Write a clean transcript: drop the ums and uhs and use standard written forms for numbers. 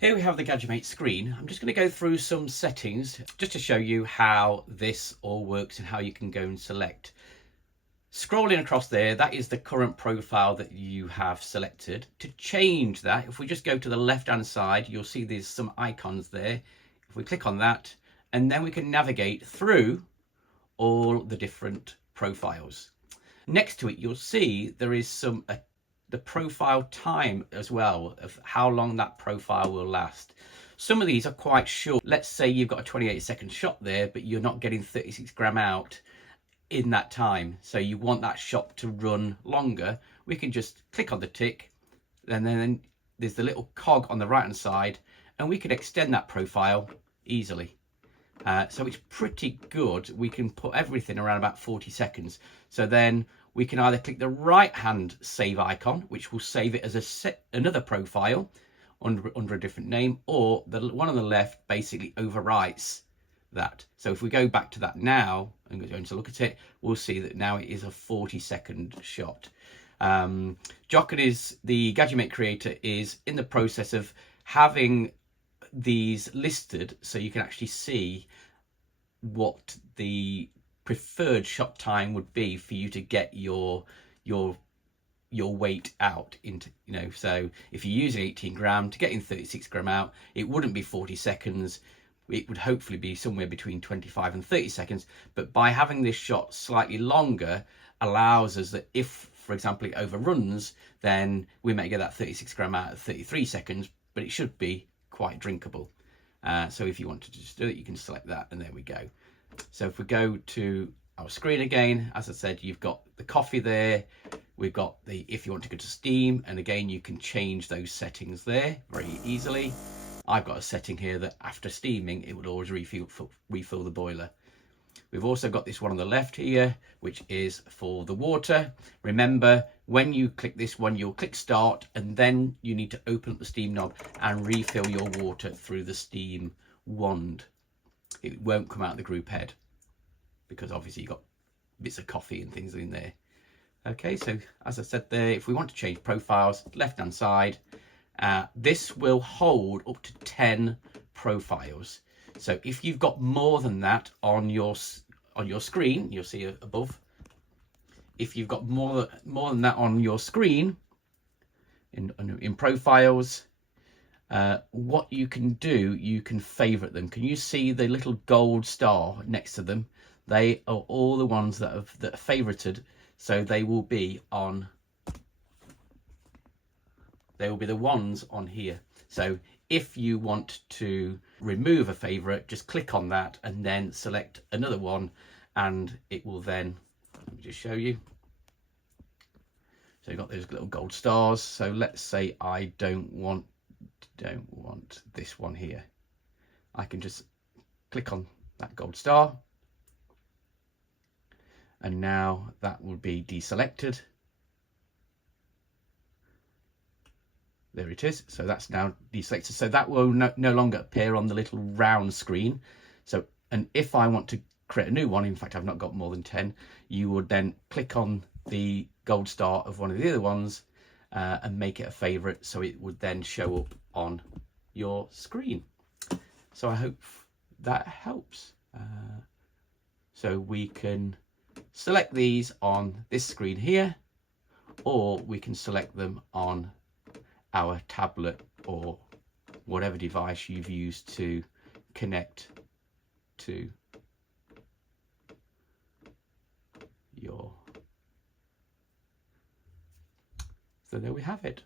Here we have the Gaggimate screen. I'm just going to go through some settings just to show you how this all works and how you can go and select. Scrolling across there, that is the current profile that you have selected. To change that, if we just go to the left hand side, you'll see there's some icons there. If we click on that, and then we can navigate through all the different profiles. Next to it, you'll see there is some the profile time as well, of how long that profile will last. Some of these are quite short. Let's say you've got a 28-second shot there, but you're not getting 36 gram out in that time, so you want that shot to run longer. We can just click on the tick, and then there's the little cog on the right hand side, and we can extend that profile easily. So it's pretty good. We can put everything around about 40 seconds. So then we can either click the right hand save icon, which will save it as another profile under a different name, or the one on the left basically overwrites that. So if we go back to that now and we're going to look at it, we'll see that now it is a 40-second shot. Jochen, is the Gaggimate creator, is in the process of having these listed so you can actually see what the preferred shot time would be for you to get your weight out into, so if you're using 18 gram to getting 36 gram out, it wouldn't be 40 seconds. It would hopefully be somewhere between 25 and 30 seconds. But by having this shot slightly longer allows us that if, for example, it overruns, then we may get that 36 gram out at 33 seconds, but it should be quite drinkable. So if you want to just do it, you can select that, and there we go. So if we go to our screen again, as I said, you've got the coffee there. We've got the, if you want to go to steam, and again, you can change those settings there very easily. I've got a setting here that after steaming, it would always refill the boiler. We've also got this one on the left here, which is for the water. Remember, when you click this one, you'll click start, and then you need to open up the steam knob and refill your water through the steam wand. It won't come out the group head because obviously you've got bits of coffee and things in there. Okay, so as I said there, if we want to change profiles, left hand side, this will hold up to 10 profiles. So if you've got more than that on your screen, you'll see above. If you've got more than that on your screen in profiles, what you can do, you can favorite them. Can you see the little gold star next to them? They are all the ones that are favorited, so they will be on. They will be the ones on here. So if you want to remove a favorite, just click on that and then select another one, and it will then, let me just show you. So you've got those little gold stars. So let's say I don't want this one here. I can just click on that gold star, and now that will be deselected. There it is. So that's now deselected. So that will no longer appear on the little round screen. So, and if I want to create a new one, in fact, I've not got more than 10, you would then click on the gold star of one of the other ones and make it a favorite. So it would then show up on your screen. So I hope that helps. So we can select these on this screen here, or we can select them on our tablet or whatever device you've used to connect to your. So there we have it.